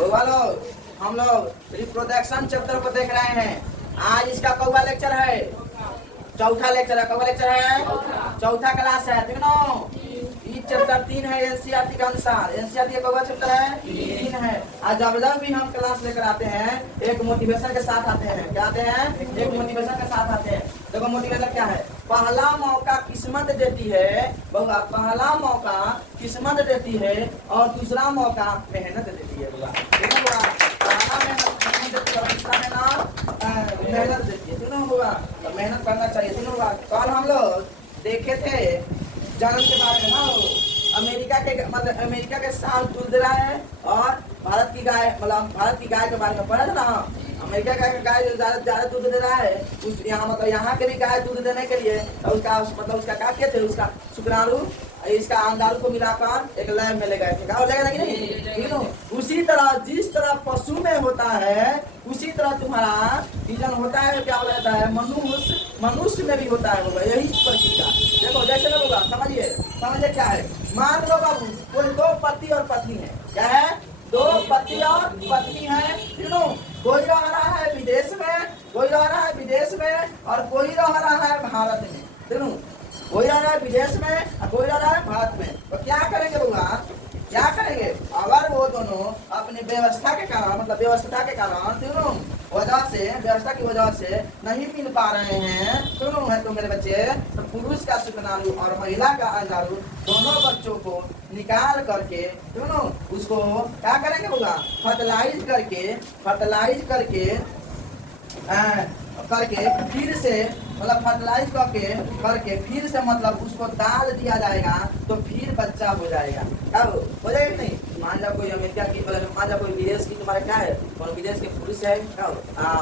बउआ लोग, हम लोग रिप्रोडक्शन चैप्टर को देख रहे हैं। आज इसका कौवा लेक्चर है, चौथा लेक्चर है। कौवा लेक्चर है, चौथा क्लास है, ठीक ना। ये चैप्टर 3 है एनसीईआरटी के अनुसार। एनसीईआरटी का कौवा चैप्टर है 3 है। आज जब भी हम क्लास लेकर आते हैं एक मोटिवेशन के साथ आते हैं। क्या आते हैं? एक मोटिवेशन के साथ आते हैं। देखो मोटिवेशन क्या है? पहला मौका किस्मत देती है बउआ, पहला मौका किस्मत देती है और दूसरा मौका मेहनत देती है बउआ। पहला मेहनत देती है, दूसरा मेहनत देती है, तीनों बउआ। तो मेहनत करना चाहिए तीनों बउआ। कल हम लोग देखे थे जन्म के बारे में ना, अमेरिका के साथ दूध दे रहा है और भारत की गाय, मतलब भारत की गाय के बारे में पढ़ा था ना। अमेरिका का गाय जो ज्यादा दूध दे रहा है, उस यहाँ मतलब यहाँ के भी गाय दूध देने के लिए तो उसका मतलब उसका क्या किए थे, उसका शुक्राणु इसका अंडाणु को मिलाकर एक लैब में ले गए थे। क्या हो जाएगा कि नहीं? ठीक है। उसी तरह जिस तरह पशु में होता है उसी तरह तुम्हारा बीजन होता है, क्या हो जाता है, मनुष्य में भी होता है होगा। यही प्रक्रिया देखो जैसे ना होगा। समझिए क्या है। मान लो बाबू कोई दो पति और पत्नी है। क्या है? दो पति और पत्नी है, तीनों। कोई रह रहा है विदेश में, कोई रह रहा है विदेश में और कोई रह रहा है भारत में, तीनों। कोई रह रहा है विदेश में और कोई रह रहा है भारत में। तो क्या करेंगे बउआ? क्या करेंगे? अगर वो दोनों अपनी व्यवस्था के कारण, मतलब व्यवस्था के कारण तीनों वजह से, व्यवस्था की वजह से नहीं मिल पा रहे हैं तीनों है तो मेरे बच्चे, तो पुरुष का शुक्राणु और महिला का अंडाणु दोनों बच्चों को निकाल करके तीनों उसको क्या करेंगे बउआ? फर्टिलाइज करके फिर से मतलब फर्टिलाइज करके फिर से मतलब उसको डाल दिया जाएगा तो फिर बच्चा हो जाएगा। क्या हो जाएगा? नहीं मान लो कोई अमेरिका की, मान लो कोई विदेश की, तुम्हारा क्या है, कौन विदेश के पुरुष है क्या हो?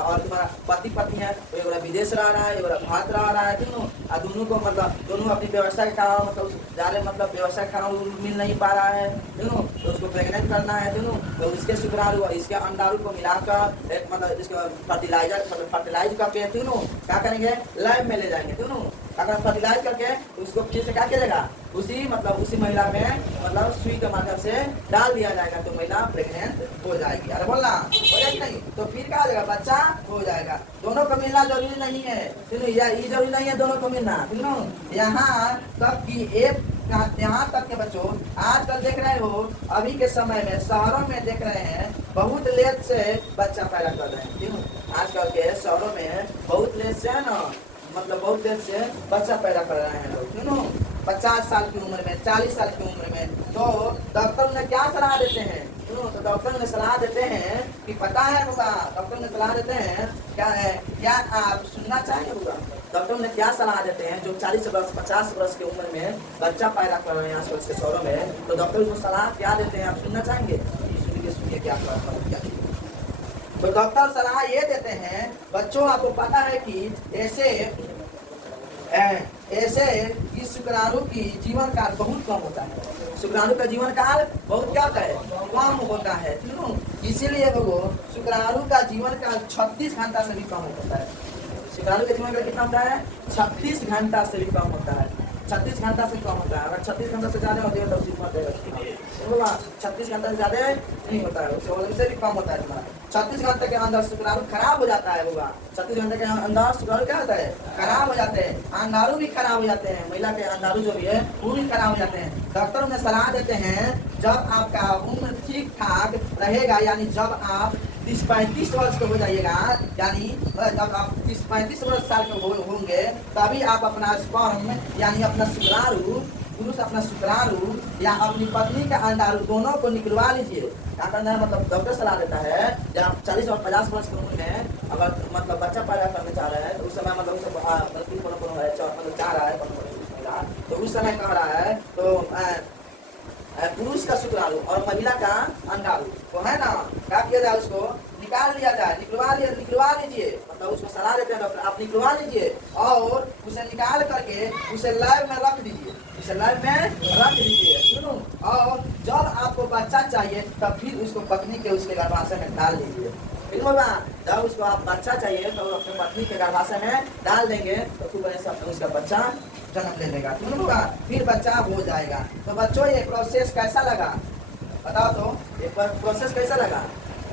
और तुम्हारा पति पत्नी है, कोई बड़ा विदेश रह रहा है, भारत रह रहा है, तीनों। दोनों को मतलब दोनों अपनी व्यवस्था के कारण मतलब ज़्यादा मतलब व्यवस्था के कारण मिल नहीं पा रहा है तीनों, तो उसको प्रेग्नेंट करना है तीनों। तो इसके शुक्राणु और इसके अंडाणु को मिलाकर एक मतलब इसको फर्टिलाइज करके तीनों क्या करेंगे? लैब में ले जाएंगे तीनों। अगर फर्टिलाइज करके उसको फिर से क्या किया जाएगा? उसी महिला में मतलब सुई के माध्यम से डाल दिया जाएगा तो महिला प्रेग्नेंट हो जाएगी। अरे बोलना हो जाएगी नहीं तो फिर क्या हो जाएगा? बच्चा हो जाएगा। दोनों को मिलना जरूरी नहीं है तीनों, ये जरूरी नहीं है दोनों को मिलना तीनों। यहाँ तक के बच्चों आजकल देख रहे हो, अभी के समय में शहरों में देख रहे हैं बहुत लेट से बच्चा पैदा कर रहे हैं तीनों। आजकल के शहरों में बहुत लेट से है ना, मतलब बहुत देर से बच्चा पैदा कर रहे हैं लोग तीनों। 50 साल की उम्र में, 40 साल की उम्र में। तो डॉक्टर ने क्या सलाह देते हैं? तो डॉक्टर ने सलाह देते हैं कि पता है होगा, डॉक्टर ने सलाह देते हैं क्या है, क्या आप सुनना चाहिए होगा? डॉक्टर ने क्या सलाह देते हैं जो 40 वर्ष 50 वर्ष की उम्र में बच्चा पैदा कर रहे हैं आसपास के शहरों में, तो डॉक्टर उसको सलाह क्या देते हैं आप सुनना चाहेंगे? सुनिए क्या तो डॉक्टर सलाह ये देते हैं बच्चों, आपको पता है कि ऐसे इस शुक्राणु की जीवन काल बहुत कम होता है। शुक्राणु का जीवन काल बहुत क्या होता है? कम होता है तीनों। इसीलिए वो शुक्राणु का जीवन काल 36 घंटा से भी कम होता है। शुक्राणु का जीवन काल कितना होता है? 36 घंटा से भी कम होता है। 36 घंटा से कम होता है। अगर 36 घंटा से ज्यादा होती है तो 36 घंटा से ज्यादा नहीं होता है, उससे भी कम होता है तुम्हारा। 36 घंटे के अंदर शुक्राणु खराब हो जाता है होगा। 36 घंटे के अंदर शुक्राणु क्या होता है? खराब हो जाते हैं। अंडाणु भी खराब हो जाते हैं, महिला के अंडाणु जो भी है वो भी खराब हो जाते हैं। डॉक्टर ने सलाह देते हैं जब आपका उम्र ठीक ठाक रहेगा, यानी जब आप 30-35 वर्ष के हो जाइएगा, यानी जब आप 30-35 वर्ष साल के होंगे तभी आप अपना स्पर्म यानी अपना शुक्राणु, पुरुष अपना शुक्राणु या अपनी पत्नी का अंडाणु दोनों को निकलवा लीजिए। क्या करना है? मतलब डॉक्टर सलाह देता है जब आप 40 और 50 वर्ष की उम्र में अगर मतलब बच्चा पैदा करना चाह रहे हैं तो उस समय मतलब चाह रहा है तो उस समय कह रहा है तो पुरुष का शुक्राणु और महिला का अंडाणु तो है ना, क्या किया जाए? उसको निकाल लिया जाए, निकलवा लीजिए। मतलब उसको सलाह देते हैं डॉक्टर, आप निकलवा लीजिए और उसे निकाल करके उसे लैब में रख दीजिए, सुनो। और जब आपको बच्चा चाहिए तब फिर उसको पत्नी के उसके गर्भाशय में डाल दीजिए। जब उसको आप बच्चा चाहिए तो अपने पत्नी के गर्भाशय में डाल देंगे तो खूब बढ़िया से उसका बच्चा जन्म ले लेगा, फिर बच्चा हो जाएगा। तो बच्चों ये प्रोसेस कैसा लगा बताओ? तो ये प्रोसेस कैसा लगा?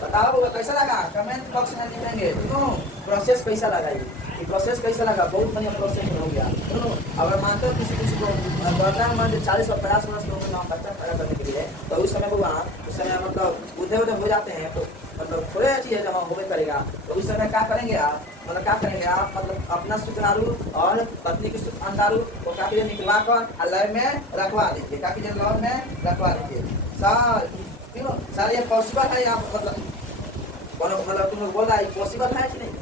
बताओ बउआ कैसा लगा, कमेंट बॉक्स में लिखेंगे। क्यों प्रोसेस कैसा लगा, ये प्रोसेस कैसा लगा, बहुत बढ़िया प्रोसेस हो गया। क्यों अगर मानते हो किसी को वर्तमान में 40 और 50 वर्ष की उम्र में बच्चा पैदा करने के लिए, तो उस समय बउआ, उस समय मतलब बुढ़े उधे हो जाते हैं, तो मतलब थोड़े अच्छी है जब होबे करेगा, तो उस समय क्या करेंगे आप, मतलब क्या करेंगे आप, मतलब अपना शुक्राणु और पत्नी के अंडाणु को क्या कीजिए, निकलवा कर लैब में रखवा दीजिए, क्या कीजिए, लैब में रखवा दीजिए सर। क्यों सर ये पॉसिबल है, आप मतलब तुम लोग बोल रहा है पॉसिबल है कि नहीं,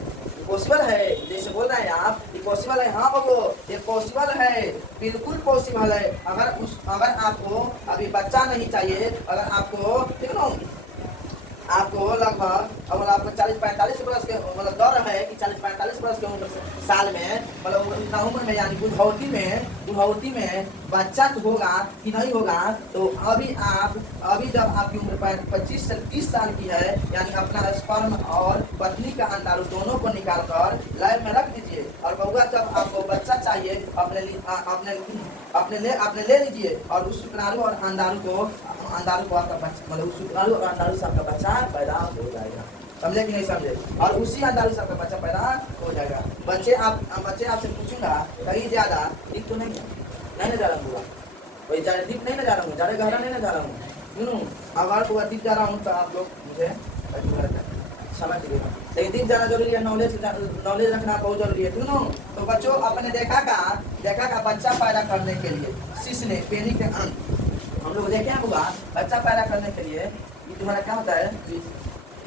पॉसिबल है जैसे बोल रहे हैं आप, ये पॉसिबल है। हाँ बोलो ये पॉसिबल है, बिल्कुल पॉसिबल है। अगर आपको अभी बच्चा नहीं चाहिए, अगर आपको ठीक ना, आपको लगभग अगर आपको 40-45 वर्ष के मतलब दौर है कि 40-45 वर्ष के उम्र साल में, मतलब इतना उम्र में यानी बुढ़ौती में बच्चा होगा कि नहीं होगा, तो अभी जब आपकी उम्र 25 से 30 साल की है, यानी अपना स्पर्म और पत्नी का अंडाणु दोनों को निकाल कर लैब में रख दीजिए। और बउआ जब आपको बच्चा चाहिए अपने ले लीजिए, और उस शुक्राणु और अंडाणु को आपका बच्चा, मतलब उस शुक्राणु और अंडाणु से आपका बच्चा पैदा हो जाएगा। समझे कि नहीं समझे, और उसी अंडाणु से आपका बच्चा पैदा हो जाएगा। बच्चे आपसे पूछूंगा कहीं ज्यादा डीप तो नहीं ना जा रहा हूँ, कोई ज्यादा डीप नहीं ना जा रहा हूँ, ज्यादा गहरा नहीं ना जा रहा हूँ। अगर पूरा डीप जा रहा हूँ तो आप लोग मुझे समझ लीजिएगा, लेकिन डीप जाना जरूरी है, नॉलेज रखना बहुत जरूरी है। तो बच्चों आपने देखा का बच्चा पैदा करने के लिए शिशु ने पेनी के अंग हम लोग देखे होगा, बच्चा पैदा करने के लिए ये तुम्हारा क्या होता है,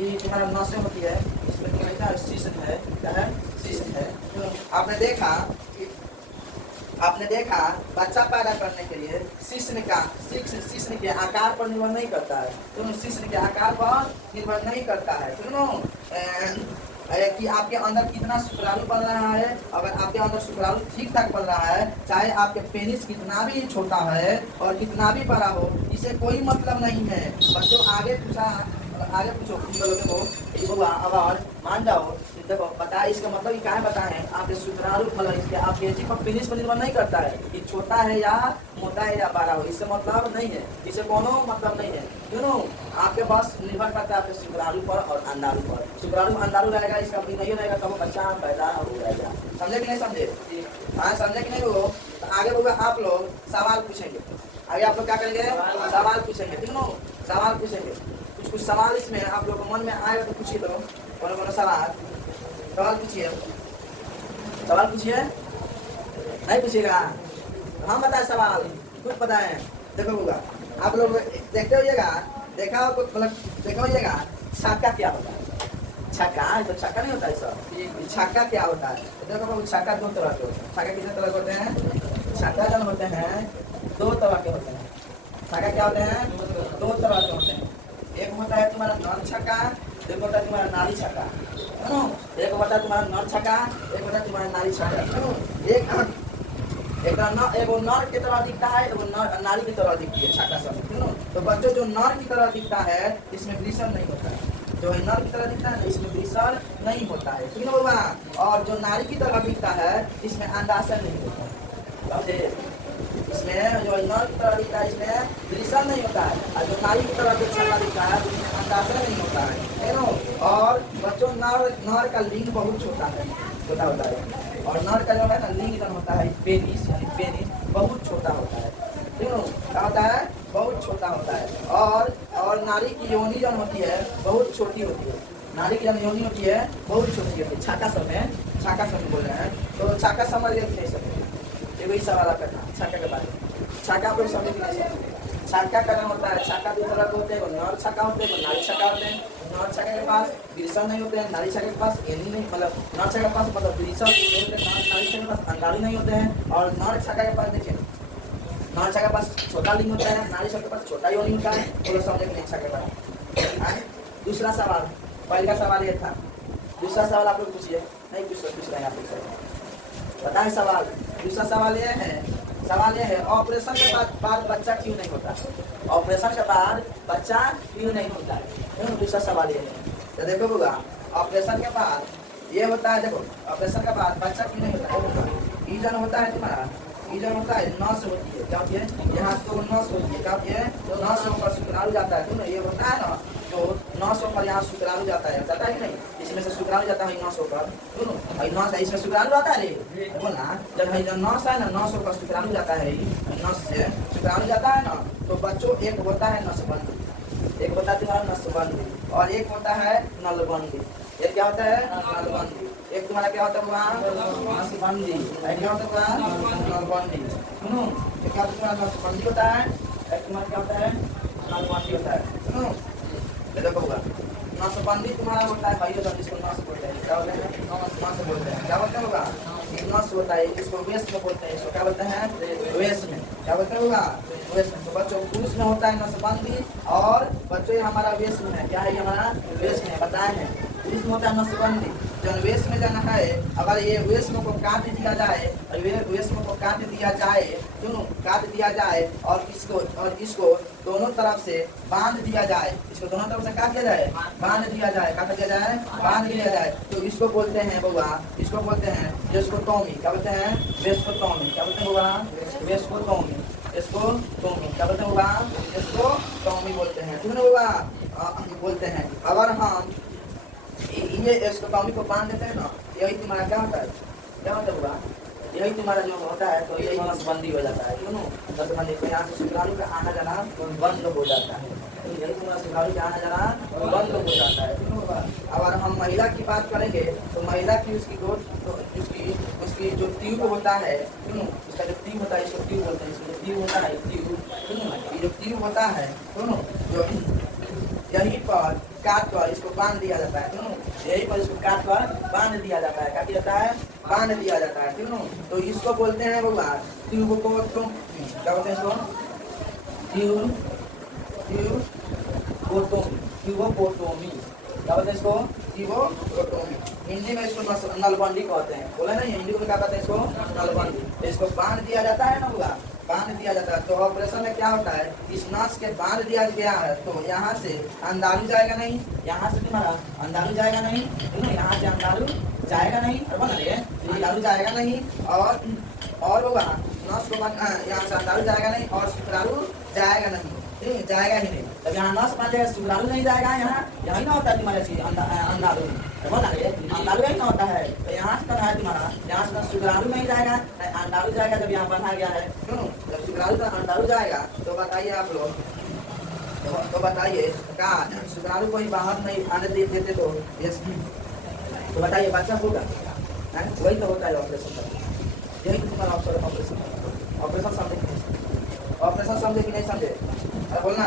ये तुम्हारा नसें होती है, इसमें क्या है, शिशु है, क्या है, शिशु है। तो आपने देखा बच्चा पैदा करने के लिए शिशु के आकार पर निर्भर नहीं करता है, तो शिशु के आकार पर निर्भर नहीं करता है। कि आपके अंदर कितना शुक्राणु बन रहा है, अगर आपके अंदर शुक्राणु ठीक ठाक बन रहा है, चाहे आपके पेनिस कितना भी छोटा है और कितना भी बड़ा हो, इसे कोई मतलब नहीं है। बच्चों आगे पूछो देखो, अगर मान जाओ देखो बता, इसका मतलब क्या है बताएं, आपके शुक्राणु मतलब इसके आपके पर पेनिस पर निर्भर नहीं करता है कि छोटा है या मोटा है या बड़ा हो, इससे मतलब नहीं है, इससे कोनो मतलब नहीं है। क्यों आपके पास निर्भर करता है आपके शुक्राणु पर और अंडाणु पर। शुक्राणु अंडाणु रहेगा, इसका नहीं रहेगा, तब बच्चा पैदा हो जाएगा। समझे कि नहीं समझे, हाँ समझे कि नहीं हो। तो आगे होगा आप लोग सवाल पूछेंगे, आगे आप लोग क्या करेंगे, सवाल पूछेंगे। ठीक है, सवाल पूछेंगे, कुछ सवाल इसमें आप लोग को मन में आएगा तो पूछिए, तो कोनो सवाल पूछिए, नहीं पूछिएगा, हम बताए सवाल कुछ बताएं। देखो होगा आप लोग देखते होइएगा, देखा होइएगा छक्का क्या होता है, छक्का तो छक्का नहीं होता है सर, छक्का क्या होता है। तो देखो बाबू छक्का दो तरह के होते हैं, छक्का कितने तरह के होते हैं, छक्का जन होते हैं दो तरह के होते हैं। छक्का क्या होते हैं, दो तरह के होते हैं, एक होता है तुम्हारा नर छक्का, एक होता है तुम्हारा नारी छक्का। एक होता है तुम्हारा नर छक्का, एक होता है तुम्हारा नारी छक्का। एक नर की तरह दिखता है, एगो नारी की तरह दिखती है छक्का सब। तो बच्चों जो नर की तरह दिखता है इसमें वृषण नहीं होता है, जो नर की तरह दिखता है ना इसमें वृषण नहीं होता है, ठीक है। और जो नारी की तरह दिखता है इसमें अंडाशय नहीं होता है, इसमें जो नर की तरह दिखता है इसमें वृषण नहीं होता है, और जो नारी की तरह जो छक्का दिखता है उसमें अंडाशय नहीं होता है। और बच्चों नर का लिंग बहुत छोटा होता है, और नर का जो है ना लिंग जन होता है पेनिस, यानी पेनिस बहुत छोटा होता है। ठीक है, क्या होता है, बहुत छोटा होता है। और नारी की योनि जन होती है बहुत छोटी होती है, नारी की जन योनि होती है बहुत छोटी होती है। छक्का समय बोल रहे हैं, तो छक्का समझ नहीं सकते। वही सवाल आपका था छक्का के बारे में, छक्का आप लोग समझ नहीं सकते। छक्का का नाम होता है, छक्का दो तरह के होते हैं, नर छक्का होते हैं, नारी छक्का होते हैं। नर छक्का के पास वृषण नहीं होते हैं, नारी छक्का के पास एनी नहीं, मतलब नर छक्का के पास मतलब वृषण नहीं होते हैं, नारी छक्का के पास अंडाणु नहीं होते हैं। और नर छक्का के पास देखिए, नर छक्का के पास छोटा लिंग होता है, नारी छक्का के पास छोटा योनि होता है। वो लोग समझे कि नहीं छक्का के बारे। दूसरा सवाल, पहले का सवाल ये था, दूसरा सवाल आप लोग पूछिए, नहीं पूछ रहे हैं आप लोग, बताएं सवाल। दूसरा सवाल यह है ऑपरेशन के बाद बच्चा क्यों नहीं होता, ऑपरेशन के बाद बच्चा क्यों नहीं होता है। दूसरा सवाल ये है, तो देखो होगा ऑपरेशन के बाद ये होता है, देखो ऑपरेशन के बाद बच्चा क्यों नहीं होता है। ई जन होता है तुम्हारा, बीजन होता है नस होती है, क्या होती है? यहाँ तो नस होती है, क्या होती है? नस होकर शुक्राणु जाता है, तो ना ये होता है ना जो नस होकर यहाँ शुक्राणु जाता है कि नहीं? इसमें से शुक्राणु जाता है नस होकर, सुनो नस है, इसमें शुक्राणु आता है रे, बोलना जब नस है ना, नस होकर शुक्राणु जाता है, नस से शुक्राणु जाता है ना, तो बच्चों एक होता है नसबंदी, एक होता है तुम्हारा नसबंदी और एक होता है नलबंदी। एक क्या होता है? नलबंदी। एक तुम्हारा क्या होता है? नसबंदी। एक क्या होता है? नलबंदी। सुनो, एक क्या तुम्हारा नसबंदी होता है, एक तुम्हारा क्या होता है? नलबंदी होता है। सुनो, ये देखो होगा नसबंदी तुम्हारा होता है भाई, जिसको नस बोलते हैं, क्या बोलते हैं? नस बोलते हैं। क्या बोलते होगा? नस होता है, इसको वेस्ट में बोलते हैं, इसको क्या बोलते हैं? वेस्ट में। क्या बोलते होगा? वेस्ट में। तो बच्चों पुरुष में होता है नसबंदी और बच्चों हमारा वेस्ट में है, क्या है हमारा? वेस्ट में बताए हैं। पुरुष में होता है नसबंदी, जब वेस्ट में जाना है, अगर ये वेस्ट को काट दिया जाए और वेस्ट को काट दिया जाए, दोनों काट दिया जाए और इसको दोनों तरफ से बांध दिया जाए, इसको दोनों तरफ से काट दिया जाए, बांध दिया जाए, काट दिया जाए, बांध दिया जाए, तो इसको बोलते हैं बउआ, इसको बोलते हैं वेस्कोटोमी। क्या बोलते हैं? वेस्कोटोमी। क्या बोलते हैं बउआ? वेस्कोटोमी। इसको टोमी क्या बोलते हैं बउआ? इसको टोमी बोलते हैं, ठीक है बउआ? बोलते हैं अगर हम ये इसको टॉमी को बांध देते हैं ना, यही तुम्हारा क्या होता है? क्या होता है बउआ? यही तुम्हारा जो होता है, तो यही नसबंदी हो जाता है, क्यों? नसबंदी को यहाँ से शुक्राणु का आना जाना बंद हो जाता है, तो यही तुम्हारा शुक्राणु का आना जाना बंद हो जाता है, क्यों? अगर हम महिला की बात करेंगे तो महिला की उसकी ग्रोथ, तो उसकी जो ट्यूब होता है, क्यों? उसका जो ट्यूब होता है, इसको ट्यूब बोलते हैं, इसको जो ट्यूब होता है, ट्यूब, ये जो ट्यूब होता है, क्यों? जो यहीं पर काट कर इसको बांध दिया जाता है, क्यों? यहीं पर इसको काट कर बांध दिया जाता है, क्या किया जाता है? बांध दिया जाता है, क्यों? तो इसको बोलते हैं बउआ ट्यूबोकोटोमी। क्या बोलते हैं इसको? ट्यूबोकोटोमी। क्या बोलते हैं इसको? ट्यूबोकोटोमी। हिंदी में इसको नलबंदी कहते हैं, बोला ना, हिंदी में क्या कहते हैं इसको? नलबंदी। इसको बांध दिया जाता है ना बउआ, बांध दिया जाता है। तो ऑपरेशन में क्या होता है, इस नस के बांध दिया गया है, तो यहाँ से अंदालू जाएगा नहीं, यहाँ से तुम्हारा अंदालू जाएगा नहीं, यहाँ से अंदालू जाएगा नहीं, अंदालू जाएगा नहीं, और वो नस को यहाँ से अंदालू जाएगा नहीं और शुक्राणु जाएगा नहीं, ठीक जाएगा ही नहीं। तब यहाँ नस बांध जाएगा, शुक्राणु नहीं जाएगा, यहाँ यही ना होता है तुम्हारा चीज अंदालू, अंदालू यही ना होता है, तो यहाँ से है तुम्हारा, यहाँ से शुक्राणु नहीं जाएगा, अंदालू जाएगा, जब यहाँ बना गया है, क्यों? जब शुक्राणु का अंदालू जाएगा, तो बताइए आप लोग, तो बताइए क्या शुक्राणु को ही बाहर नहीं आने देते तो बताइए बच्चा होगा? वही तो होता है ऑपरेशन, यही तो तुम्हारा ऑपरेशन समझे कि नहीं समझे? अरे बोलना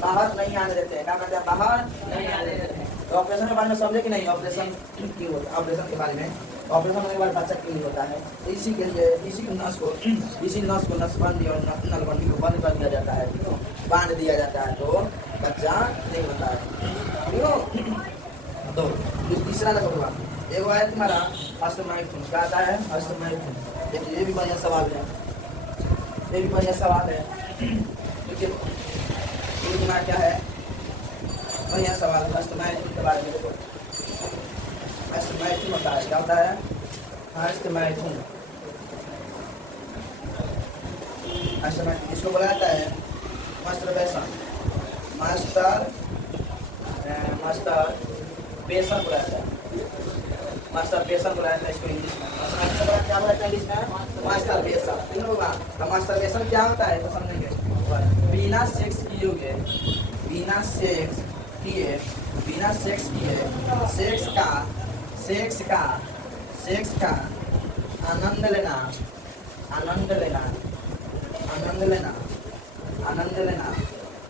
बाहर नहीं आने देते हैं, क्या कहते हैं? बाहर नहीं आने देते हैं। तो ऑपरेशन के बारे में समझे कि नहीं? ऑपरेशन क्यों होता है? ऑपरेशन के बारे में, ऑपरेशन होने के बाद बच्चा क्यों होता है? इसी के लिए इसी नस को नसबंदी और नलबंदी को बंद कर दिया जाता है, क्यों? बांध दिया जाता है, तो बच्चा नहीं होता है, क्यों? तो तीसरा देखो होगा, एक है तुम्हारा हस्तमैथुन। क्या आता है? हस्तमैथुन। देखिए ये भी बढ़िया सवाल है, ये भी बढ़िया सवाल है, देखिए ये तुम्हारा क्या है? बढ़िया सवाल है हस्तमैथुन के बारे में। देखो हस्तमैथुन होता है, क्या होता है? हस्तमैथुन। हस्तमैथुन इसको बोला जाता है मास्टरबेशन, मास्टरबेशन बोला जाता है, मास्टरबेशन बोला जाता है इसको इंग्लिश में। क्या बोला जाता है इंग्लिश में? मास्टरबेशन, ठीक है होगा। तो मास्टरबेशन क्या होता है तो समझेंगे, बिना सेक्स किए, बिना सेक्स किए सेक्स का आनंद लेना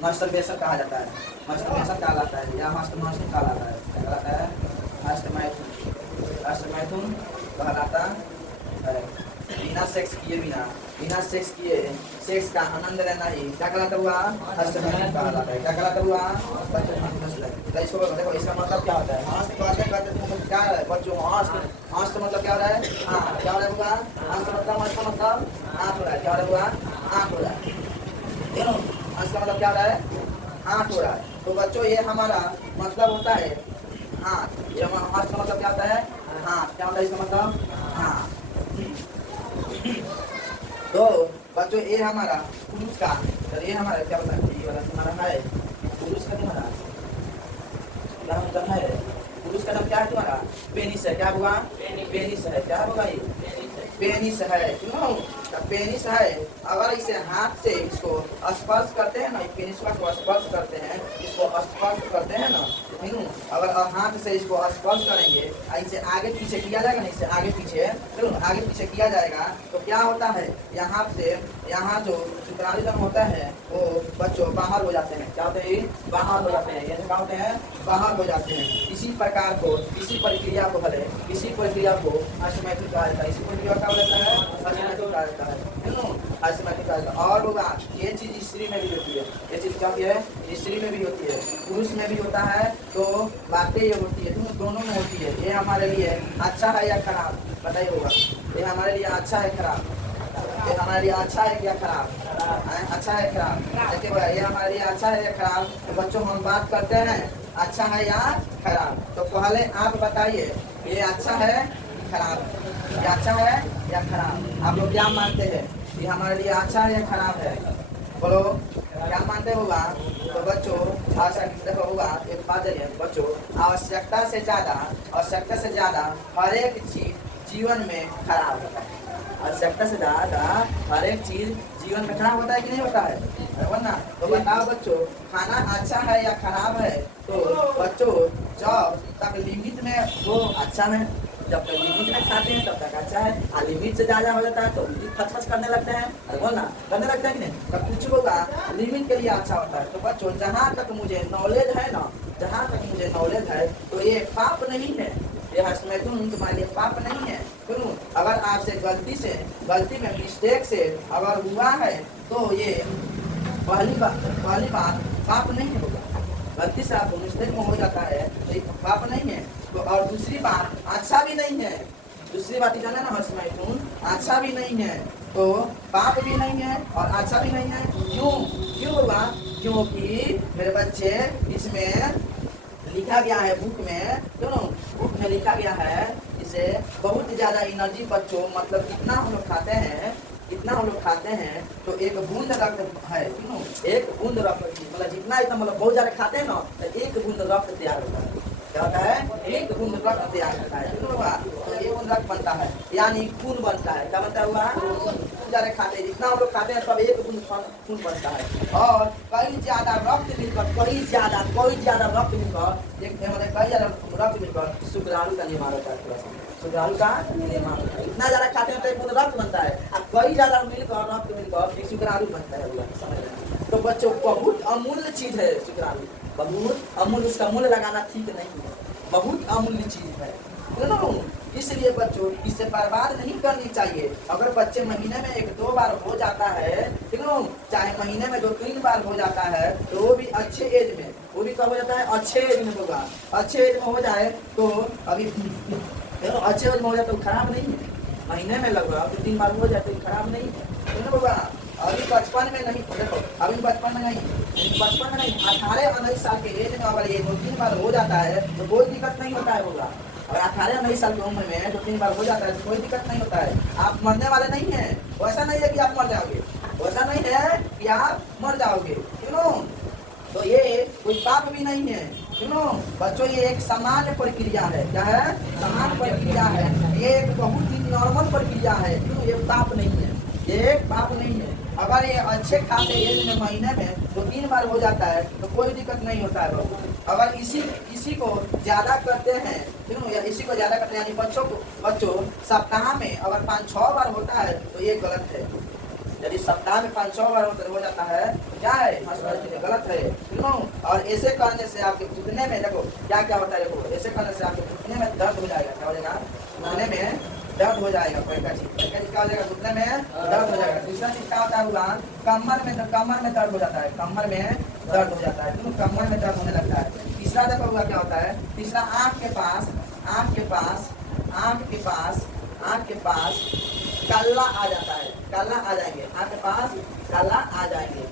मास्टरबेशन कहा जाता है, मास्टरबेशन कहलाता है, या मास्टरबेशन कहलाता है, क्या कहलाता है? हस्तमैथुन कहलाता है। बिना सेक्स किए सेक्स का आनंद लेना ही क्या कहलाता हुआ? हस्तमैथुन कहलाता है। क्या कहलाता हुआ? तो इसको देखो, इसका मतलब क्या होता है? हस्त क्या है बच्चों? हस्त मतलब क्या हो रहा है? हाँ, क्या हो रहा है? हस्त मतलब आँख हो रहा है, क्या हो रहा है? आँख हो रहा है, हस्त का मतलब क्या हो रहा है? आँख हो रहा है। तो बच्चों ये हमारा मतलब होता है हाथ, ये हस्त का मतलब क्या होता है? हाथ। क्या होता है इसका मतलब? हाँ। तो बच्चों ये हमारा पुरुष का, तो ये हमारा क्या होता है, ये वाला तुम्हारा है पुरुष का, तुम्हारा क्या मतलब है, पुरुष का नाम क्या है तुम्हारा, पेनिस है, क्या हुआ, पेनिस है, क्या होगा ये, पेनिस है, क्यों, पेनिस है। अगर इसे हाथ से इसको स्पर्श करते हैं ना, पेनिस को स्पर्श करते हैं, इसको स्पर्श करते हैं ना, अगर हाथ से इसको स्पर्श करेंगे, इसे आगे पीछे किया जाएगा ना, इसे आगे पीछे आगे पीछे किया जाएगा, तो क्या होता है, यहाँ से यहाँ जो शुक्राणु होता है वो बच्चों बाहर हो जाते हैं, क्या होते हैं, बाहर हो जाते हैं, ये क्या होते हैं, बाहर हो जाते हैं। इसी प्रकार को, इसी प्रक्रिया को भले, इसी प्रक्रिया को असमैथिक कहा जाता है, इसी प्रक्रिया का रहता है असमैथिक कहा जाता है, असमैथिक कहा जाता है। और होगा ये चीज स्त्री में भी होती है, ये चीज क्या है, स्त्री में भी होती है, पुरुष में भी होता है, तो बातें ये होती है, दोनों में होती है। ये हमारे लिए अच्छा है या खराब, बताइए होगा, ये हमारे लिए अच्छा है खराब, ये हमारे लिए अच्छा है क्या खराब, अच्छा है खराब, देखिए ये हमारे लिए अच्छा है या खराब। तो बच्चों हम बात करते हैं अच्छा है या खराब, तो पहले आप बताइए ये अच्छा है खराब, ये अच्छा है या खराब, आप लोग क्या मानते हैं, ये हमारे लिए अच्छा है या खराब है, बोलो क्या मानते होगा। तो बच्चों देखो होगा एक बात है बच्चों, आवश्यकता से ज्यादा हर एक चीज जीवन में खराब होता है, आवश्यकता से ज्यादा हर एक चीज जीवन में खराब होता है कि नहीं होता है, वरना तो बताओ बच्चों खाना अच्छा है या खराब है। तो बच्चों जब तक लिमिट में वो अच्छा है, जब तक लिमिट में खाते हैं तब तक अच्छा है, और लिमिट से ज्यादा हो जाता है तो खच करने लगते हैं, अरे बोलना करने लगते हैं कि नहीं, तब कुछ होगा लिमिट के लिए अच्छा होता है। तो बच्चों जहाँ तक मुझे नॉलेज है ना, जहाँ तक मुझे नॉलेज है तो ये पाप नहीं है, ये हस्मैथुन तुम्हारे लिए पाप नहीं है, क्यों, अगर आपसे गलती में मिस्टेक से अगर हुआ है तो ये पहली बात पाप नहीं होगा, गलती से आपको मिस्टेक में हो जाता है तो ये पाप नहीं है। तो और दूसरी बात अच्छा भी नहीं है, दूसरी बात जाना ना हस्मैथुन अच्छा भी नहीं है, तो पाप भी नहीं है और अच्छा भी नहीं है, क्यों होगा, क्योंकि मेरे बच्चे इसमें लिखा गया है बुक में, दोनों बुक में लिखा गया है इसे बहुत ज्यादा एनर्जी बच्चों, मतलब जितना हम लोग खाते हैं तो एक बूंद रक्त है, एक बूंद रक्त, मतलब जितना एकदम मतलब बहुत ज्यादा खाते हैं ना तो एक बूंद रक्त तैयार होता है, क्या होता है, एक बूंद रक्त तैयार होता है, तो एक बूंद रक्त बनता है, यानी खून बनता है, क्या बनता हुआ, ज्यादा खाते हैं, जितना हम लोग खाते हैं तब एक बूंद खून बनता है। और कई ज्यादा रक्त मिलकर कई ज्यादा रक्त मिलकर शुक्राणु का निर्माण होता है, शुक्राणु का निर्माण होता है, इतना ज्यादा खाते हैं तो एक बूंद रक्त बनता है, और कई ज्यादा मिलकर रक्त मिलकर एक शुक्राणु बनता है, समझ रहे। तो बच्चों बहुत अमूल्य चीज है शुक्राणु, बहुत अमूल्य, उसका मूल्य लगाना ठीक नहीं है, बहुत अमूल्य चीज है, इसलिए बच्चों इसे बर्बाद नहीं करनी चाहिए। अगर बच्चे महीने में 1-2 बार हो जाता है, ठीक है, चाहे महीने में 2-3 बार हो जाता है, तो वो भी अच्छे एज में, वो भी कब हो जाता है, अच्छे एज में होगा, अच्छे एज में हो जाए तो अभी अच्छे एज में हो जाए तो खराब नहीं है, महीने में लगभग 2-3 बार हो जाए तो खराब नहीं है, होगा। अभी बचपन में नहीं, देखो अभी बचपन में नहीं, 18-19 साल के एज में अगर ये 2-3 बार हो जाता है तो कोई दिक्कत नहीं होता है, होगा। और 18-19 साल की उम्र में 2-3 बार हो जाता है तो कोई दिक्कत नहीं होता है, आप मरने वाले नहीं हैं, वैसा नहीं है कि आप मर जाओगे, वैसा नहीं है कि आप मर जाओगे, क्यों, तो ये कोई पाप भी नहीं है, क्यों बच्चों, ये एक सामान्य प्रक्रिया है, क्या है, सामान्य प्रक्रिया है, ये एक बहुत ही नॉर्मल प्रक्रिया है, क्यों, ये पाप नहीं है, ये पाप नहीं है। अगर ये अच्छे खासे एज में महीने में 2-3 बार हो जाता है तो कोई दिक्कत नहीं होता है। अगर इसी को ज्यादा करते हैं, क्यों, या इसी को ज्यादा करते हैं, यानी बच्चों सप्ताह में अगर 5-6 बार होता है तो ये गलत है, यदि सप्ताह में 5-6 बार हो जाता है तो क्या है, गलत है, क्यों। और ऐसे करने से आपके घुटने में, देखो क्या क्या होता है, देखो ऐसे करने से आपके घुटने में दर्द हो जाएगा, क्या हो जाएगा, घुटने में दर्द हो जाएगा, पहला चीज क्या हो जाएगा, घुटने में दर्द हो जाएगा। दूसरा चीज क्या होता है, कमर में दर्द हो जाता है, कमर में दर्द हो जाता है, क्यों, कमर में दर्द होने लगता है। तीसरा देखो हुआ क्या होता है, तीसरा आँख के पास काला आ जाता है, काला आ जाएंगे, आँख के पास काला आ जाएंगे,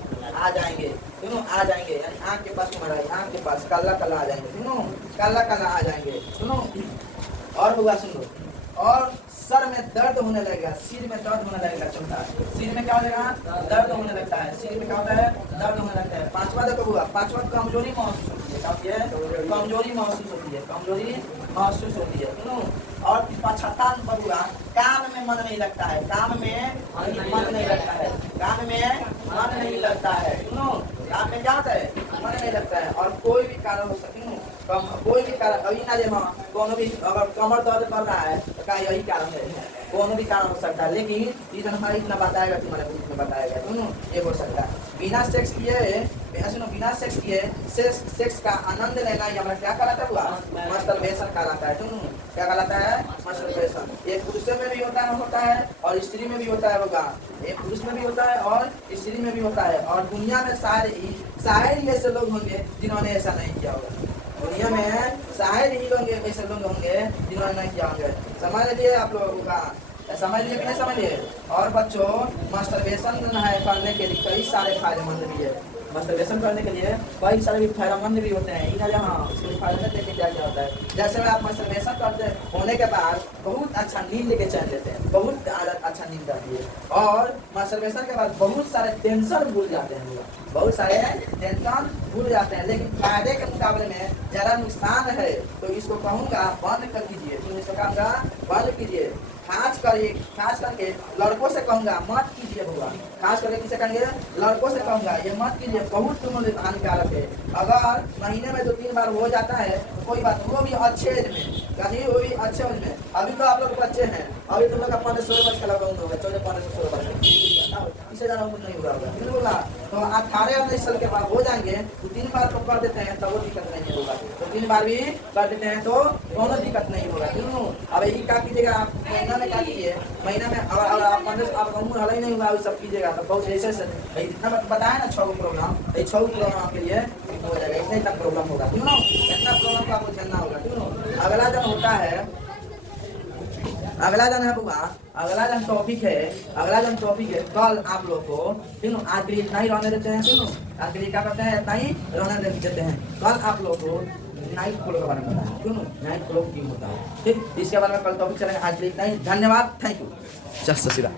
क्यों, आ जाएंगे, यानी आँख के पास तुम्हारा आँख के पास काला आ जाएंगे, क्यों, काला आ जाएंगे, सुनो और हुआ, सुनो, और सर में दर्द होने लगेगा, सिर में दर्द होने लगेगा। चौथा, सिर में क्या हो जाएगा? दर्द होने लगता है। सिर में क्या होता है? दर्द होने लगता है। पांचवा देखो हुआ, पांचवा कमजोरी महसूस होती है। क्या होती है? कमजोरी महसूस होती है, कमजोरी महसूस होती है। सुनो, और छठा नंबर हुआ, काम में मन नहीं लगता है। काम में मन नहीं लगता है, काम में मन नहीं लगता है। सुनो, काम में क्या होता है? मन नहीं लगता है। और कोई भी कारण हो सकती है, कोई भी कारण अभी ना जे कोनो भी अगर कमर दर्द कर रहा है तो क्या यही कारण है? कोनो भी कारण हो सकता है, लेकिन इधर हमारा इतना बताएगा, तुम्हारे बुक में बताएगा। सुनो, ये हो सकता है बिना सेक्स किए, सुनो, बिना सेक्स किए सेक्स का आनंद लेना ये हमारा क्या कहलाता हुआ? मास्टरबेशन कहलाता है। सुनो, क्या कहलाता है? मास्टरबेशन। ये पुरुष में भी होता है और स्त्री में भी होता है होगा। ये पुरुष में भी होता है और स्त्री में भी होता है। और दुनिया में शायद ही ऐसे लोग होंगे जिन्होंने ऐसा नहीं किया होगा। दुनिया में शायद ही लोग ऐसे लोग होंगे जिन्होंने नहीं किया होंगे। समझ लीजिए आप लोगों का, समझ लिए कि नहीं समझ लिए? और बच्चों, मास्टरबेशन है करने के लिए कई सारे फायदेमंद भी है। मास्टरबेशन करने के लिए कई सारे भी फायदेमंद भी होते हैं। इधर यहाँ इसके लिए फायदा देखिए क्या क्या होता है। जैसे में आप मास्टरबेशन करते होने के बाद बहुत अच्छा नींद के चैन लेते हैं, बहुत अच्छा नींद आती है। और मास्टरबेशन के बाद बहुत सारे टेंशन भूल जाते हैं लोग, बहुत सारे टेंशन भूल जाते हैं। लेकिन फायदे के मुकाबले में ज़्यादा नुकसान है, तो इसको कहूँगा बंद कर दीजिए। तो इसको कहूँगा बंद कीजिए। खास करके लड़कों से कहूँगा मत कीजिए होगा। खास करके किसे कहेंगे? लड़कों से कहूँगा ये मत कीजिए, बहुत तुम्हारे हानिकारक है। अगर महीने में 2-3 बार हो जाता है तो कोई बात, वो भी अच्छे एज में, कहीं वो भी अच्छे एज में। अभी तो आप लोग बच्चे हैं, अभी तुम लोग का 15-16 वर्ष का लगाऊंगा होगा, 14-15-16 वर्ष इससे ज़्यादा उम्र नहीं होगा। नहीं होगा तो 18-19 साल के बाद हो जाएंगे तो 3 बार तो कर देते हैं, तो वो दिक्कत नहीं होगा। तो 3 बार भी कर देते हैं तो दोनों दिक्कत नहीं होगा। क्यों? अब यही क्या कीजिएगा आप? महीना में क्या कीजिए? महीना में अगर आप उम्र हल ही नहीं होगा, सब कीजिएगा तो बहुत ऐसे इतना बताया ना 6 प्रोग्राम, 6 प्रोग्राम के लिए हो जाएगा। इतने तक प्रोग्राम होगा, क्यों ना? इतना प्रोग्राम का आपको झेलना होगा, क्यों ना? अगला जन होता है, अगला जन है बुआ, अगला जन टॉपिक है कल आप लोग को, क्यों? आज के लिए इतना ही रहने देते हैं। क्यों? आज के लिए क्या करते हैं? इतना ही रहने देते हैं। कल आप लोग को नाइट फ्लो के बारे में बताएं। क्यों? नाइट फ्लो क्यों होता है, ठीक? इसके बारे में कल टॉपिक चलेगा। आज के लिए इतना ही, धन्यवाद, थैंक यू, जय श्री राम।